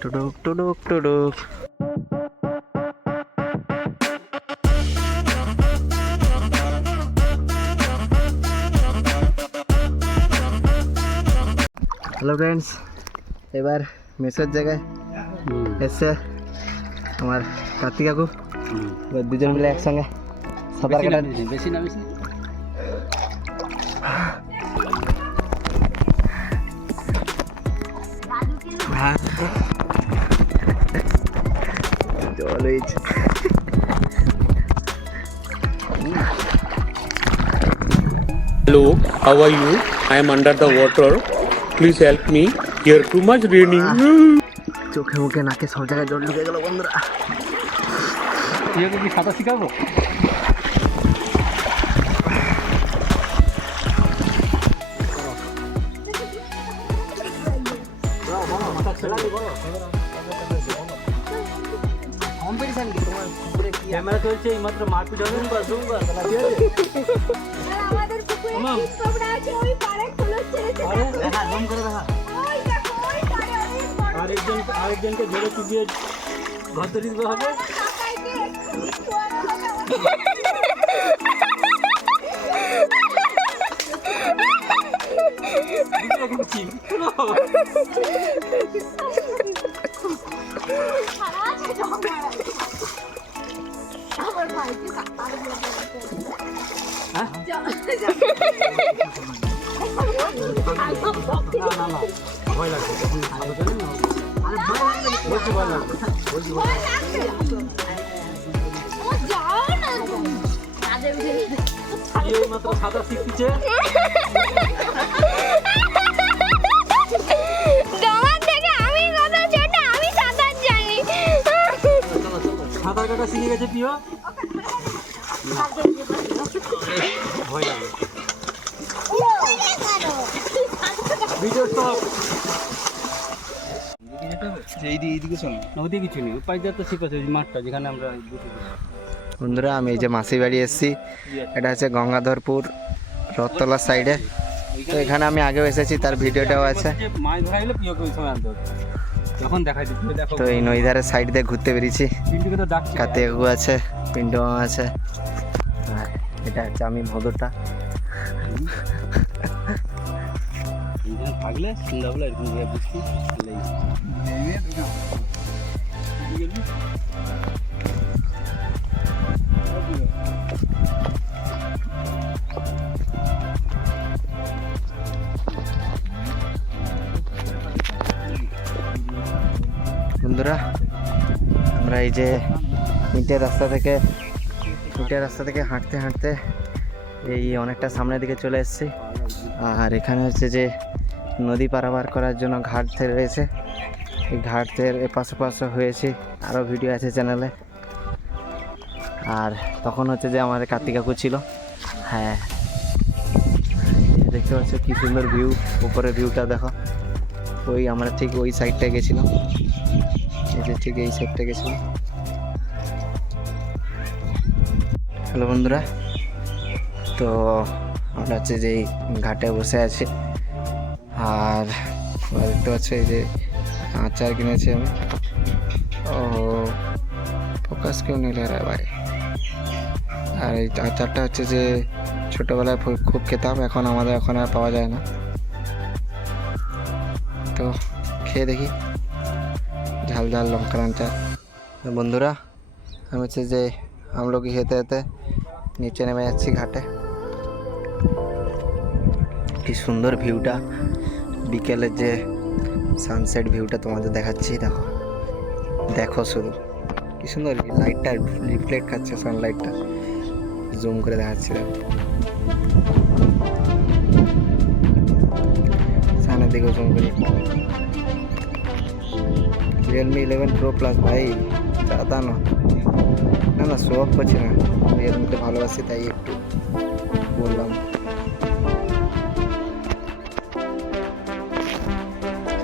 টুডুক টুডুক টুডুক hello friends এবার মেসের জায়গায় এসছে আমার কার্তিক কাকু এবার দুজন মিলে একসঙ্গে সাঁতার কাটার বেশি না বেশি জল হয়েছে Hello, how are you? I am under the water. Please help me. Here too much raining. চোখে মুখে নাকে সব জায়গায় জল ঢুকে গেল বন্ধুরা তুই ওকে কি সাঁতার শিখাবো ক্যামেরা চলছে এই মাত্র মারপিট হবে। আমাদের পুকুরে কি তোমরা আছে ওই পাড়ে খোলস ছেড়েছে আরে দেখা জুম করে দেখা। ওই দেখো ওই পাড়ে অনেক বড় আরেকজন আরেকজনকে ধরে চুপিয়ে ঘর তৈরি দিতে হবে। কাকাইতে এক্ষুনি ভয় লাগছে বলছি ভয় সাঁতার জানি। সাঁতার কাটা শিখে গেছে প্রিয়? বন্ধুরা, আমি এই যে মাসি বাড়ি এসেছি। এটা হচ্ছে গঙ্গাধরপুর রথতলার সাইডে তো এখানে আমি আগেও এসেছি, তার ভিডিওটাও আছে। তো এই নদীধারের সাইড দিয়ে ঘুরতে বেরিয়েছি। কাতে আছে মামা আছে। এটা হচ্ছে আমি ভদরটা এইখানে থাকলে সন্ধ্যাবেলা এরকম করে বসছি বন্ধুরা আমরা এই যে ইটের রাস্তা থেকে ইটের রাস্তা থেকে হাঁটতে হাঁটতে এই অনেকটা সামনের দিকে চলে এসেছি। আর এখানে হচ্ছে যে নদী পারাপার করার জন্য ঘাট রয়েছে। এই ঘাটের এপাশ পাশে হয়েছে আরও ভিডিও আছে চ্যানেলে। আর তখন হচ্ছে যে আমাদের কার্তিক কাকু ছিল। হ্যাঁ। দেখতে পাচ্ছ কি সুন্দর ভিউ, উপরের ভিউটা দেখো। ওই আমরা ঠিক ওই সাইডটায় গেছিলাম। ঠিক এই সাইডটা গেছিলাম। হ্যালো বন্ধুরা। তো আমরা হচ্ছে যে ঘাটে বসে আছি, আর দেখতে পাচ্ছ এই যে আচার কিনেছি আমি। ও, ফোকাস কেউ নিলে ভাই। আর এই আচারটা হচ্ছে যে ছোটোবেলায় খুব খেতাম, এখন আমাদের এখন আর পাওয়া যায় না। তো খেয়ে দেখি, ঝাল ঝাল লঙ্কার আচার বন্ধুরা, আমি হচ্ছে যে আমলকি খেতে খেতে নিচে নেমে যাচ্ছি ঘাটে কি সুন্দর ভিউটা বিকেলের যে সানসেট ভিউটা তোমাদের দেখাচ্ছি, দেখো। দেখো শুধু। কি সুন্দর লাইটটা রিফ্লেক্ট খাচ্ছে সানলাইটটা জুম করে দেখাচ্ছি, দেখো। সামনের দিকেও জুম করি। রিয়েলমি ইলেভেন প্রো প্লাস ভাই চাতা না না না শো করছি না। রিয়েলমিতে ভালোবাসি, তাই একটু বললাম।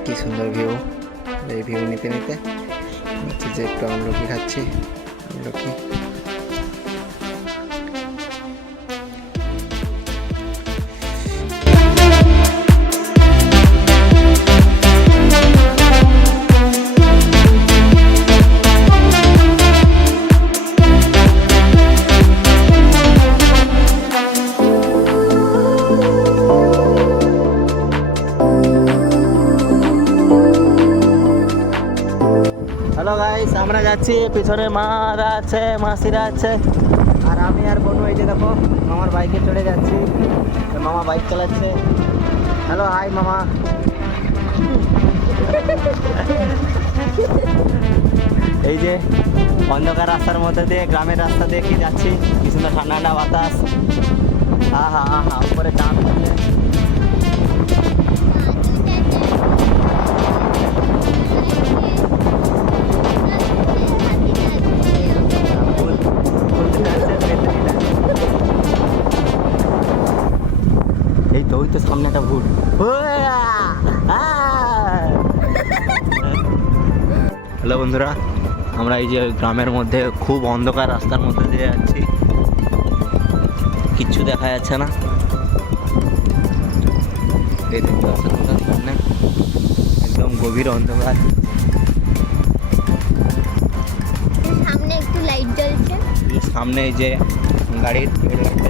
কি সুন্দর ভিউ এই ভিউ নিতে নিতে। হচ্ছে যে একটু আমলকি খাচ্ছি, আমলকি। যাচ্ছি পিছনে মারা আছে, মাসিরা আছে। আর আমি আর বনু, এই যে দেখো, মামার বাইকে চড়ে যাচ্ছি। মামা বাইক চালাচ্ছে। হ্যালো, হাই মামা। এই যে অন্ধকার রাস্তার মধ্যে দিয়ে, গ্রামের রাস্তা দিয়ে কি যাচ্ছি? কি সুন্দর ঠান্ডা ঠান্ডা বাতাস। আহা আহা, উপরে চাঁদ। সামনে একটা ভুল হ্যালো বন্ধুরা আমরা এই যে গ্রামের মধ্যে খুব অন্ধকার রাস্তার মধ্যে দিয়ে যাচ্ছি। কিচ্ছু দেখা যাচ্ছে না। এই দেখতে পাচ্ছেন সামনে? একদম গভীর অন্ধকার। সামনে একটু লাইট জ্বলছে। এই সামনে এই যে গাড়ির জ্বলছে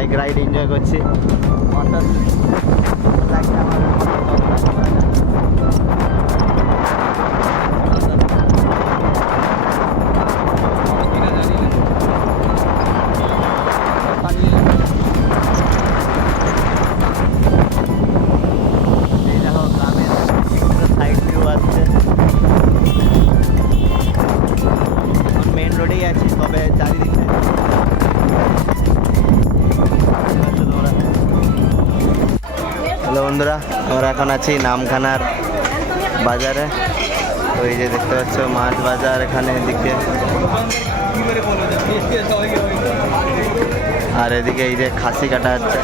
বাইক রাইড এনজয় করছি আমরা এখন আছি নামখানার বাজারে। ওই যে দেখতে পাচ্ছ, মাছ বাজার এখানে এদিকে। আর এদিকে এই যে খাসি কাটা হচ্ছে।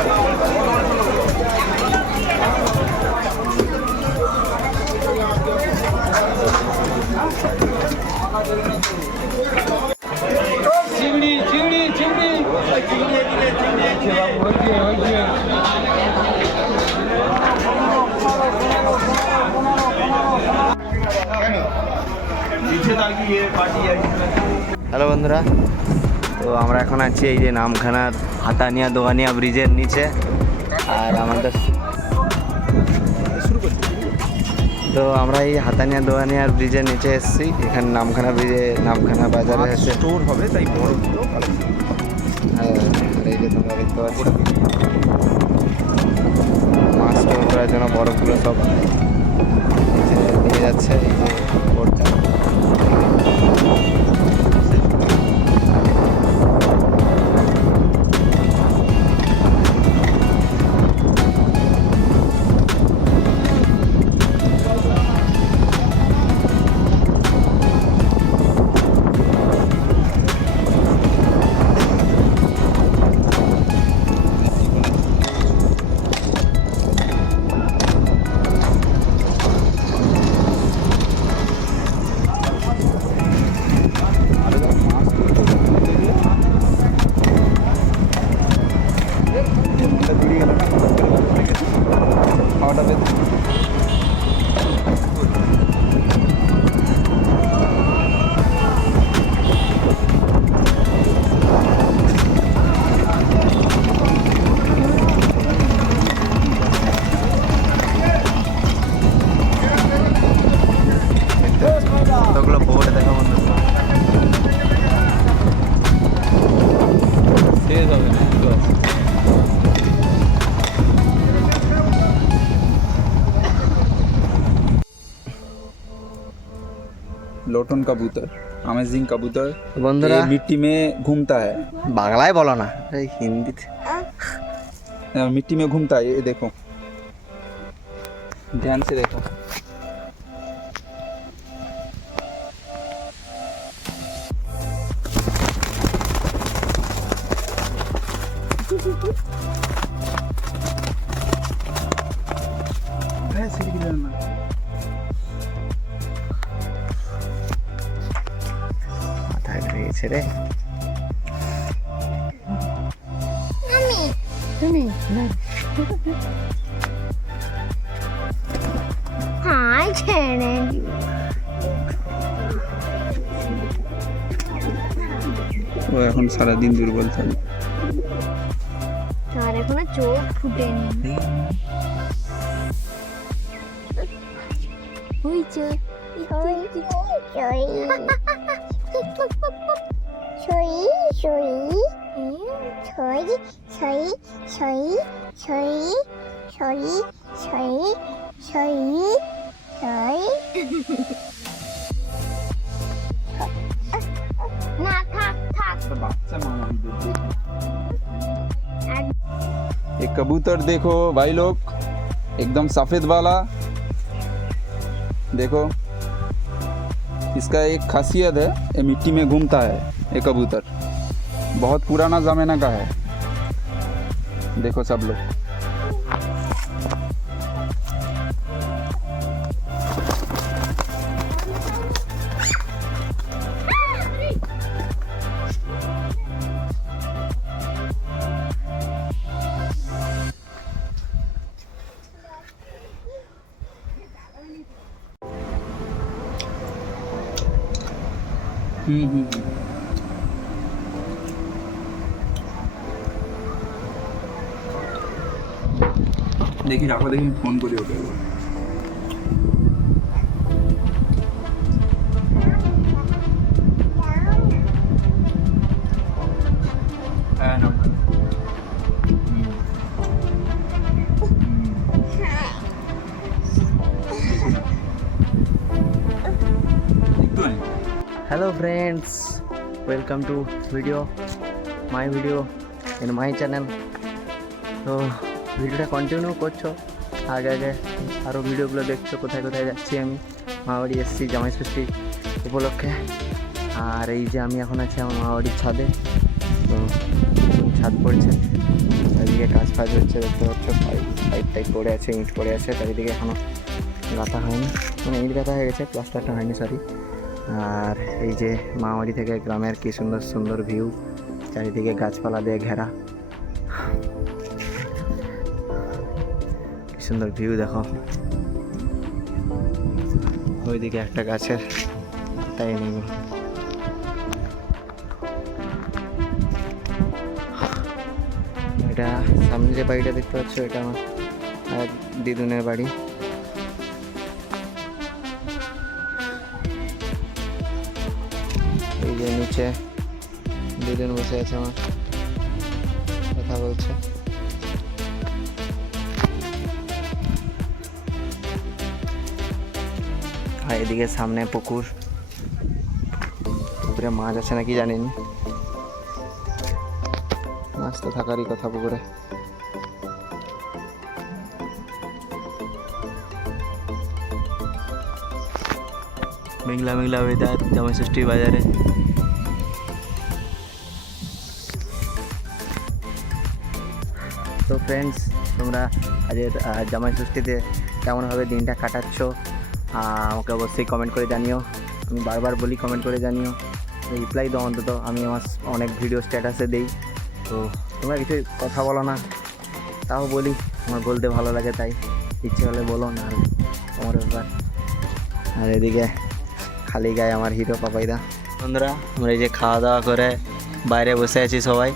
বন্ধুরা। তো আমরা এখন আছি এই যে নামখানার হাতানিয়া দোয়ানিয়া ব্রিজের নিচে। আর আমাদের তো আমরা এই হাতানিয়া দোয়ানিয়ার ব্রিজের নিচে এসেছি। এখানে নামখানা ব্রিজে নামখানা বাজারে এসে স্টোর হবে তাই বড়গুলো হ্যাঁ, এই যে তোমরা দেখতে পাচ্ছ। মাছ স্টোর করার জন্য বরফগুলো সব নিচে নিয়ে যাচ্ছে এই যে বোর্ডটা। কটন কবুতর अमेजिंग कबूतर বন্ধুরা मिट्टी में घूमता है বাংলায় বলো না এই হিন্দিতে मिट्टी में घूमता है ये देखो ध्यान से देखो Thank you. রে। আমি তুমি হাই ছেড়ে। ও এখন সারাদিন দুর্বল থাকবে আর এখনও চোখ ফুটেনি। হইছে 锤锤锤锤锤锤锤锤锤锤。那他他是吧？在忙吗？एक कबूतर देखो भाई लोग एकदम सफ़ेद वाला देखो इसका एक खासियत है, ये मिट्टी में घूमता है, ये कबूतर। बहुत पुराना ज़माना का है। देखो सब लोग। হুম হুম দেখি রাখো দেখি ফোন করি okay. Welcome to video my video in my channel তো ভিডিওটা কন্টিনিউ করছ। আগে আগে আরও ভিডিওগুলো দেখছ, কোথায় কোথায় যাচ্ছি আমি? মামাবাড়ি এসেছি, জামাই ষষ্ঠী উপলক্ষে। আর এই যে আমি এখন আছি আমার মামাবাড়ির ছাদে। তো ছাদ পড়ছে, চারিদিকে কাজ ফাজ হচ্ছে, দেখতে পাচ্ছ, পাইপ টাইপ পড়ে আছে, ইট পড়ে আছে, চারিদিকে এখনও গাঁথা হয়নি। মানে ইট গাঁথা হয়ে গেছে, প্লাস্টারটা হয়নি সরি আর এই যে মামাবাড়ি থেকে গ্রামের কি সুন্দর সুন্দর ভিউ চারিদিকে গাছপালা দিয়ে ঘেরা। কি সুন্দর ভিউ দেখো। ওইদিকে একটা গাছের তাই নেই এটা সামনে যে বাড়িটা দেখতে পাচ্ছ, এটা আমার দিদুনের বাড়ি। দুজন বসে আছে আমার। কথা বলছে। আর এদিকে সামনে পুকুর। পুকুরে মাছ আছে নাকি জানিনি। মাছ তো থাকারই কথা পুকুরে। মেঘলা মেঘলা ওয়েদার জামাই ষষ্ঠী বাজারে। তো ফ্রেন্ডস তোমরা আজের জামাই ষষ্ঠীতে কেমনভাবে দিনটা কাটাচ্ছ আমাকে অবশ্যই কমেন্ট করে জানিও। আমি বারবার বলি কমেন্ট করে জানিও। রিপ্লাই দাও অন্তত, আমি আমার অনেক ভিডিও স্ট্যাটাসে দিই। তো তোমরা কিছু কথা বলো না, তাও বলি, আমার বলতে ভালো লাগে তাই। ইচ্ছে হলে বলো, না তোমার ব্যাপার। আর এদিকে খালি গায়ে আমার হিরো পাপাইদা। বন্ধুরা, আমরা এই যে খাওয়া দাওয়া করে বাইরে বসে আছি সবাই।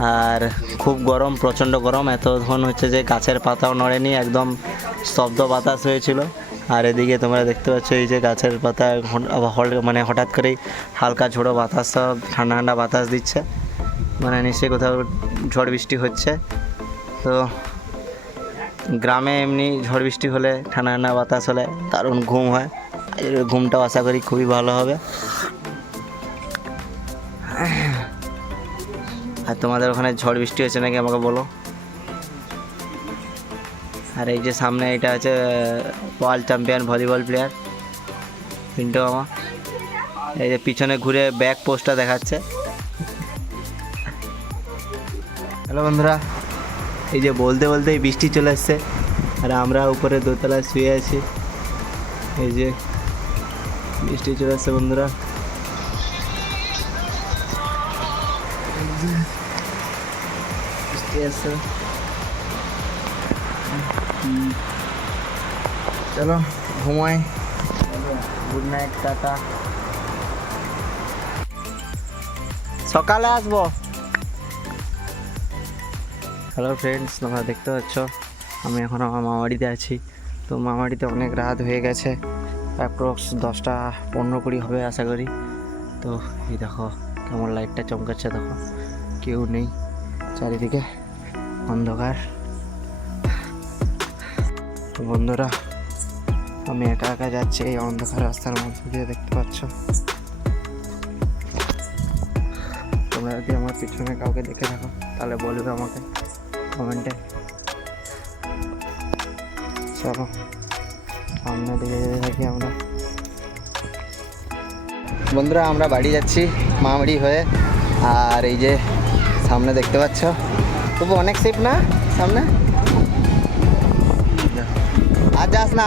আর খুব গরম, প্রচণ্ড গরম। এতক্ষণ হচ্ছে যে গাছের পাতাও নড়েনি, একদম স্তব্ধ বাতাস হয়েছিল। আর এদিকে তোমরা দেখতে পাচ্ছ এই যে গাছের পাতা মানে হঠাৎ করেই হালকা ঝোড়ো বাতাস, ঠান্ডা ঠান্ডা বাতাস দিচ্ছে। মানে নিশ্চয়ই কোথাও ঝড় বৃষ্টি হচ্ছে। তো গ্রামে এমনি ঝড় বৃষ্টি হলে, ঠান্ডা ঠান্ডা বাতাস হলে দারুণ ঘুম হয়। ঘুমটাও আশা করি খুবই ভালো হবে। তোমাদের ওখানে ঝড় বৃষ্টি হচ্ছে নাকি আমাকে বলো? আর এই যে সামনে এটা আছে world champion volleyball player Pintu মামা এই যে পিছনে ঘুরে ব্যাক পোস্টটা দেখাচ্ছে। হ্যালো বন্ধুরা, এই যে বলতে বলতেই বৃষ্টি চলে এসছে, আর আমরা উপরে দোতলায় শুয়ে আছি। এই যে বৃষ্টি চলে এসছে বন্ধুরা। বৃষ্টি আছে চলো ঘুমাই গুড নাইট টাটা সকালে আসব হ্যালো ফ্রেন্ডস তোমরা দেখতে পাচ্ছ? আমি এখন আমার মামাবাড়িতে আছি। তো মামাবাড়িতে অনেক রাত হয়ে গেছে। অ্যাপ্রক্স দশটা পনেরো কুড়ি হবে আশা করি। তো এই দেখো, কেমন লাইটটা চমকাচ্ছে দেখো। কেউ নেই চারিদিকে। অন্ধকার তো বন্ধুরা, আমি একা একা যাচ্ছি, এই অন্ধকার রাস্তার মধ্যে দিয়ে দেখতে পাচ্ছ। তোমরা যদি আমার পিছনে কাউকে দেখে থাকো, তাহলে বলবে আমাকে কমেন্টে। চলো সামনে দিকে যেতে থাকি আমরা। বন্ধুরা, আমরা বাড়ি যাচ্ছি মামাড়ি হয়ে। আর এই যে সামনে দেখতে পাচ্ছ তবু অনেক সেফ না, সামনে? আর যাস না।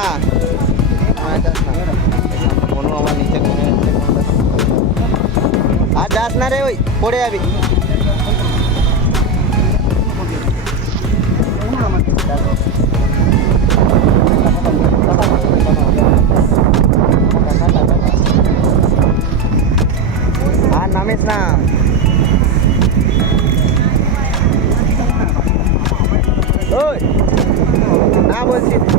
কোনো আমার নিচে। আর যাস না রে ওই, পড়ে যাবি। আর নামিস না। বলছি